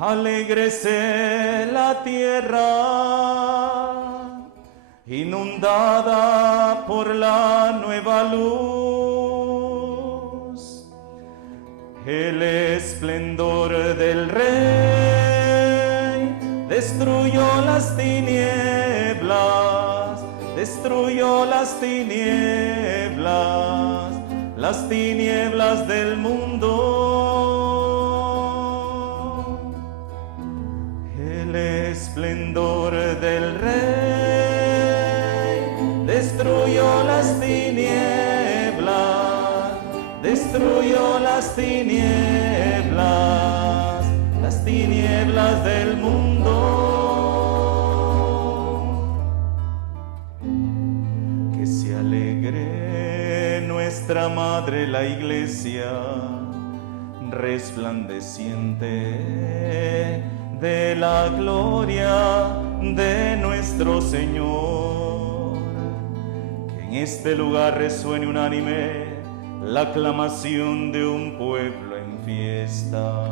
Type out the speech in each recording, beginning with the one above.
Alégrese la tierra, inundada por la nueva luz. El esplendor del Rey destruyó las tinieblas, destruyó las tinieblas del mundo. El esplendor del Rey destruyó las tinieblas del mundo. Que se alegre nuestra Madre la Iglesia, resplandeciente de la gloria de nuestro Señor. Que en este lugar resuene unánime la aclamación de un pueblo en fiesta.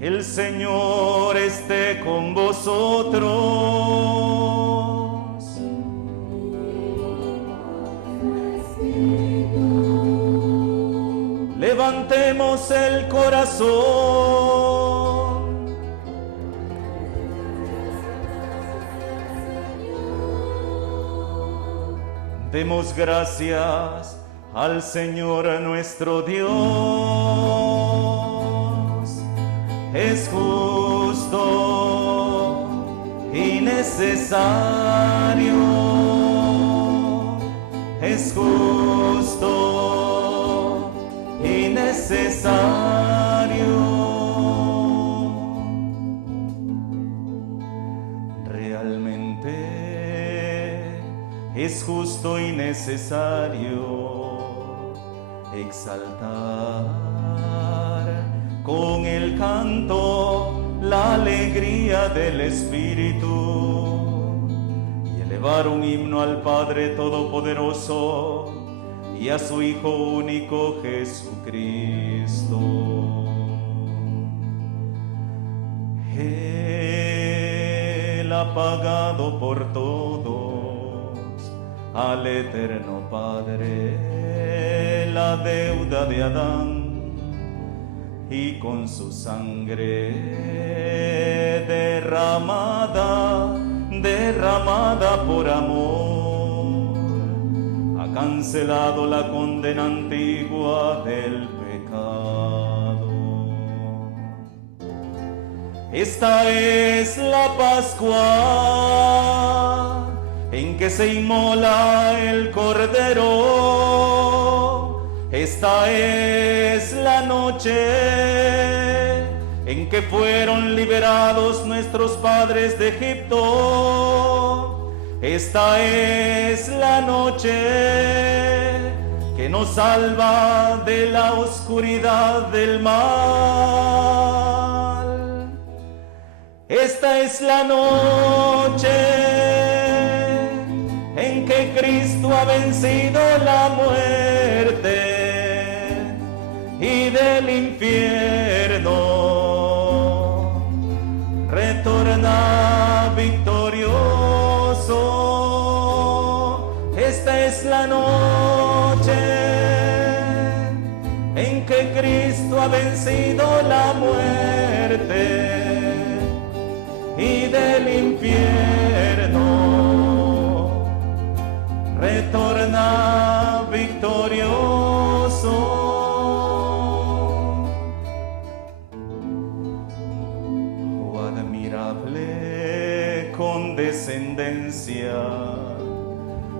El Señor esté con vosotros. Levantemos el corazón. Demos gracias al Señor nuestro Dios. Es justo y necesario. Es justo y necesario. Realmente es justo y necesario exaltar con el canto la alegría del Espíritu y elevar un himno al Padre Todopoderoso y a su Hijo único Jesucristo. Él ha pagado por todos al eterno Padre la deuda de Adán, y con su sangre derramada por amor, ha cancelado la condena antigua del pecado. Esta es la Pascua en que se inmola el Cordero. Esta es la noche en que fueron liberados nuestros padres de Egipto. Esta es la noche que nos salva de la oscuridad del mal. Esta es la noche en que Cristo ha vencido la muerte y del infierno retorna victorioso. Esta es la noche en que Cristo ha vencido la muerte y del infierno retorna victorioso. Condescendencia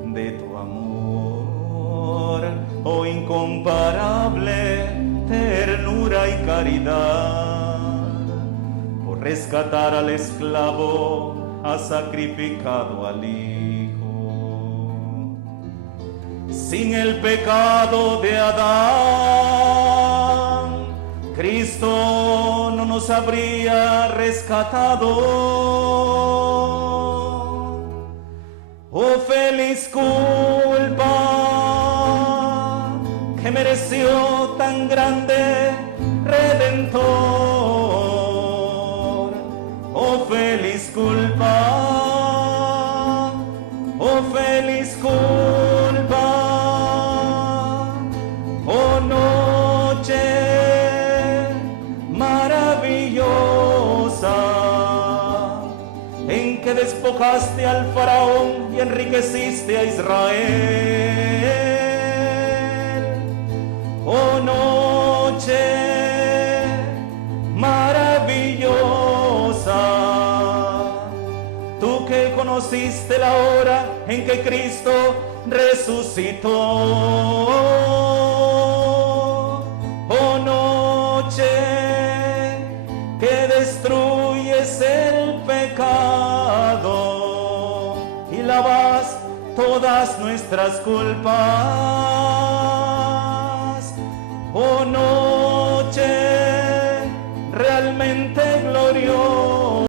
de tu amor, oh incomparable ternura y caridad. Por rescatar al esclavo has sacrificado al Hijo. Sin el pecado de Adán, Cristo no nos habría rescatado. Oh feliz culpa que mereció tan grande Redentor. Oh feliz culpa, oh feliz culpa, oh noche maravillosa, en que despojaste al faraón y enriqueciste a Israel. Oh noche maravillosa, tú que conociste la hora en que Cristo resucitó. Oh noche que destruyes el pecado y lavas todas nuestras culpas. Oh noche realmente gloriosa,